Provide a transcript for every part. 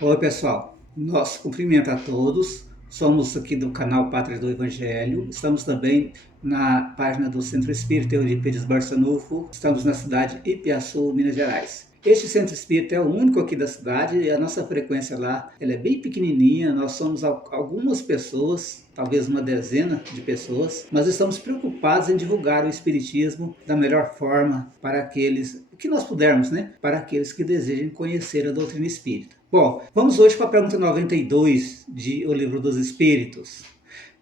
Oi pessoal, nosso cumprimento a todos, somos aqui do canal Pátrias do Evangelho, estamos também na página do Centro Espírita Eurípides Barçanufo, estamos na cidade de Ipiaçu, Minas Gerais. Este Centro Espírita é o único aqui da cidade e a nossa frequência lá ela é bem pequenininha, nós somos algumas pessoas, talvez uma dezena de pessoas, mas estamos preocupados em divulgar o Espiritismo da melhor forma para aqueles que nós pudermos, né? Para aqueles que desejem conhecer a doutrina espírita. Bom, vamos hoje para a pergunta 92 de O Livro dos Espíritos.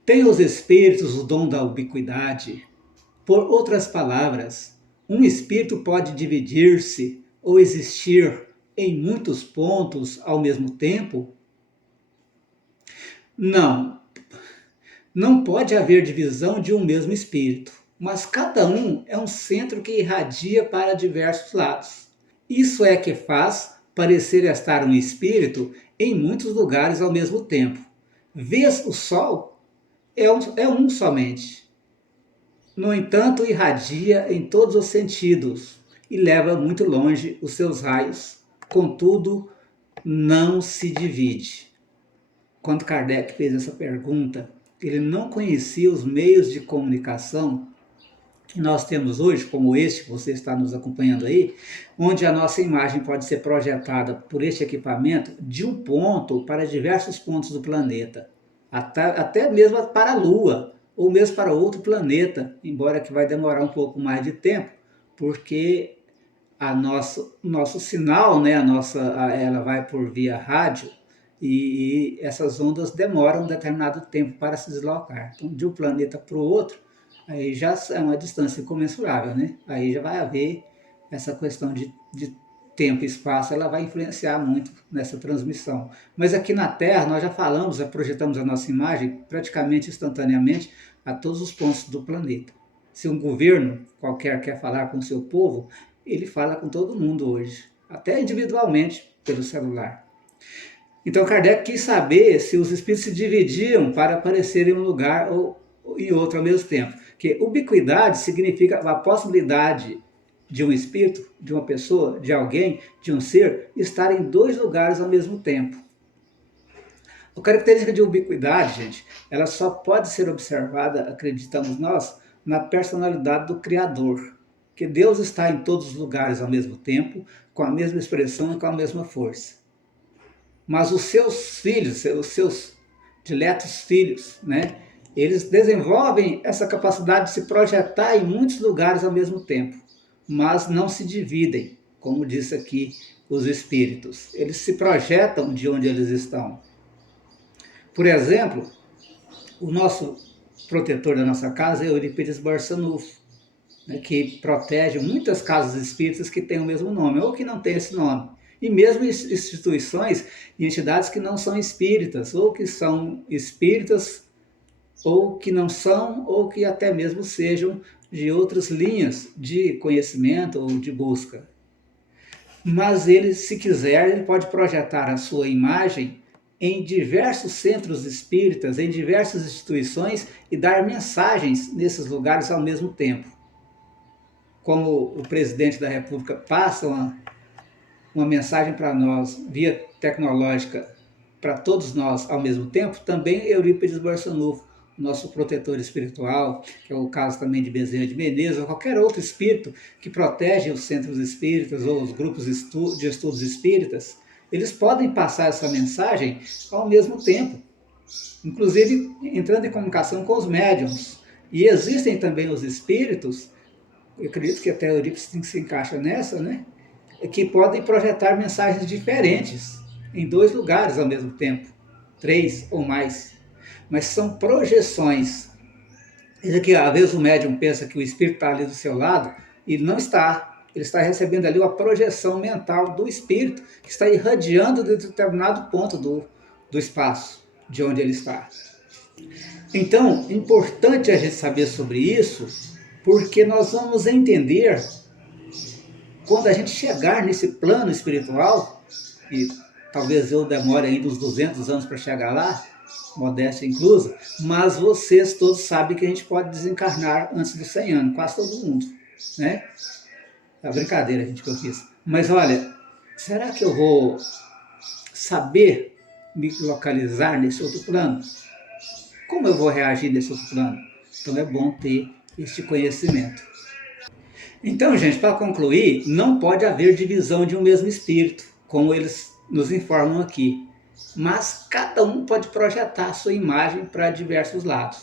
Tem os espíritos o dom da ubiquidade? Por outras palavras, um espírito pode dividir-se ou existir em muitos pontos ao mesmo tempo? Não pode haver divisão de um mesmo espírito, mas cada um é um centro que irradia para diversos lados. Isso é que faz parecer estar um espírito em muitos lugares ao mesmo tempo. Vês o sol? É um somente. No entanto, irradia em todos os sentidos e leva muito longe os seus raios. Contudo, não se divide. Quando Kardec fez essa pergunta, ele não conhecia os meios de comunicação que nós temos hoje, como este que você está nos acompanhando aí, onde a nossa imagem pode ser projetada por este equipamento de um ponto para diversos pontos do planeta, até mesmo para a Lua, ou mesmo para outro planeta, embora que vai demorar um pouco mais de tempo, porque nosso sinal, né, ela vai por via rádio, e essas ondas demoram um determinado tempo para se deslocar. Então, de um planeta para o outro, aí já é uma distância incomensurável, né? Aí já vai haver essa questão de tempo e espaço, ela vai influenciar muito nessa transmissão. Mas aqui na Terra, nós já falamos, já projetamos a nossa imagem praticamente instantaneamente a todos os pontos do planeta. Se um governo qualquer quer falar com o seu povo, ele fala com todo mundo hoje, até individualmente pelo celular. Então Kardec quis saber se os espíritos se dividiam para aparecer em um lugar ou em outro ao mesmo tempo. Que ubiquidade significa a possibilidade de um espírito, de uma pessoa, de alguém, de um ser, estar em dois lugares ao mesmo tempo. A característica de ubiquidade, gente, ela só pode ser observada, acreditamos nós, na personalidade do Criador. Que Deus está em todos os lugares ao mesmo tempo, com a mesma expressão e com a mesma força. Mas os seus filhos, os seus diletos filhos, né, eles desenvolvem essa capacidade de se projetar em muitos lugares ao mesmo tempo, mas não se dividem, como disse aqui os espíritos. Eles se projetam de onde eles estão. Por exemplo, o nosso protetor da nossa casa é Eurípides Barçanufo, né, que protege muitas casas espíritas que têm o mesmo nome, ou que não têm esse nome. E mesmo instituições e entidades que não são espíritas, ou que são espíritas, ou que não são, ou que até mesmo sejam de outras linhas de conhecimento ou de busca. Mas ele, se quiser, ele pode projetar a sua imagem em diversos centros espíritas, em diversas instituições e dar mensagens nesses lugares ao mesmo tempo. Como o presidente da República passa uma mensagem para nós via tecnológica para todos nós ao mesmo tempo, também Eurípides Barçanufo, nosso protetor espiritual, que é o caso também de Bezerra de Menezes, ou qualquer outro espírito que protege os centros espíritas ou os grupos de estudos espíritas, eles podem passar essa mensagem ao mesmo tempo, inclusive entrando em comunicação com os médiuns. E existem também os espíritos, eu acredito que até Eurípides se encaixa nessa, né? Que podem projetar mensagens diferentes em dois lugares ao mesmo tempo, 3 ou mais. Mas são projeções. Veja que às vezes o médium pensa que o espírito está ali do seu lado e não está. Ele está recebendo ali uma projeção mental do espírito que está irradiando de determinado ponto do espaço de onde ele está. Então, é importante a gente saber sobre isso, porque nós vamos entender quando a gente chegar nesse plano espiritual, e talvez eu demore ainda uns 200 anos para chegar lá, modéstia inclusa, mas vocês todos sabem que a gente pode desencarnar antes dos 100 anos, quase todo mundo, né? É uma brincadeira, gente, que eu fiz. Mas olha, será que eu vou saber me localizar nesse outro plano? Como eu vou reagir nesse outro plano? Então é bom ter este conhecimento. Então, gente, para concluir, não pode haver divisão de um mesmo espírito, como eles nos informam aqui. Mas cada um pode projetar a sua imagem para diversos lados.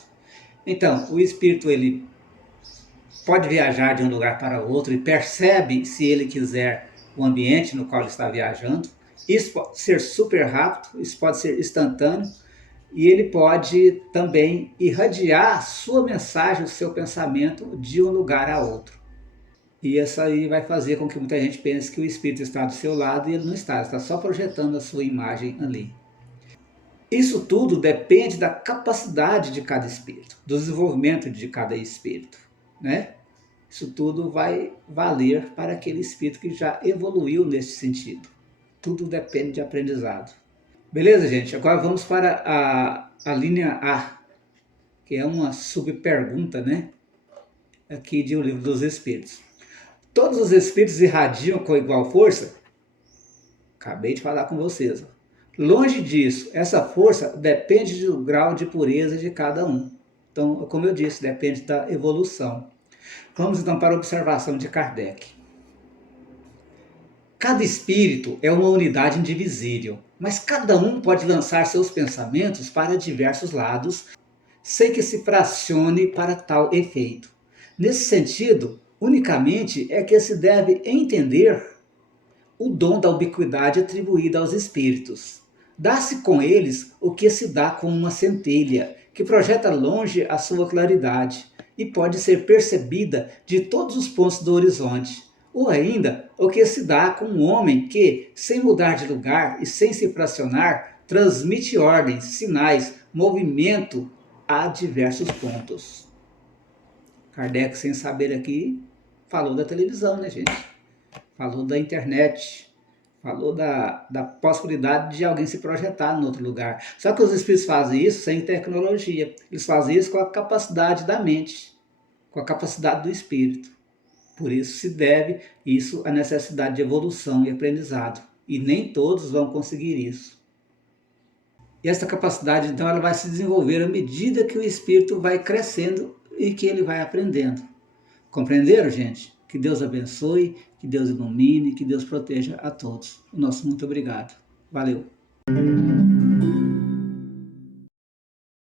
Então, o espírito ele pode viajar de um lugar para outro e percebe, se ele quiser, o ambiente no qual ele está viajando. Isso pode ser super rápido, isso pode ser instantâneo, e ele pode também irradiar a sua mensagem, o seu pensamento de um lugar a outro. E isso aí vai fazer com que muita gente pense que o espírito está do seu lado e ele não está, ele está só projetando a sua imagem ali. Isso tudo depende da capacidade de cada espírito, do desenvolvimento de cada espírito, né? Isso tudo vai valer para aquele espírito que já evoluiu nesse sentido. Tudo depende de aprendizado. Beleza, gente? Agora vamos para a linha A, que é uma subpergunta, né? Aqui de O Livro dos Espíritos. Todos os espíritos irradiam com igual força? Acabei de falar com vocês. Longe disso, essa força depende do grau de pureza de cada um. Então, como eu disse, depende da evolução. Vamos então para a observação de Kardec. Cada espírito é uma unidade indivisível, mas cada um pode lançar seus pensamentos para diversos lados, sem que se fracione para tal efeito. Nesse sentido, unicamente é que se deve entender o dom da ubiquidade atribuído aos espíritos. Dá-se com eles o que se dá com uma centelha, que projeta longe a sua claridade e pode ser percebida de todos os pontos do horizonte. Ou ainda, o que se dá com um homem que, sem mudar de lugar e sem se fracionar, transmite ordens, sinais, movimento a diversos pontos. Kardec, sem saber aqui, falou da televisão, né, gente? Falou da internet, falou da possibilidade de alguém se projetar em outro lugar. Só que os espíritos fazem isso sem tecnologia. Eles fazem isso com a capacidade da mente, com a capacidade do espírito. Por isso se deve isso à necessidade de evolução e aprendizado. E nem todos vão conseguir isso. E essa capacidade, então, ela vai se desenvolver à medida que o espírito vai crescendo e que ele vai aprendendo. Compreenderam, gente? Que Deus abençoe, que Deus ilumine, que Deus proteja a todos. O nosso muito obrigado. Valeu!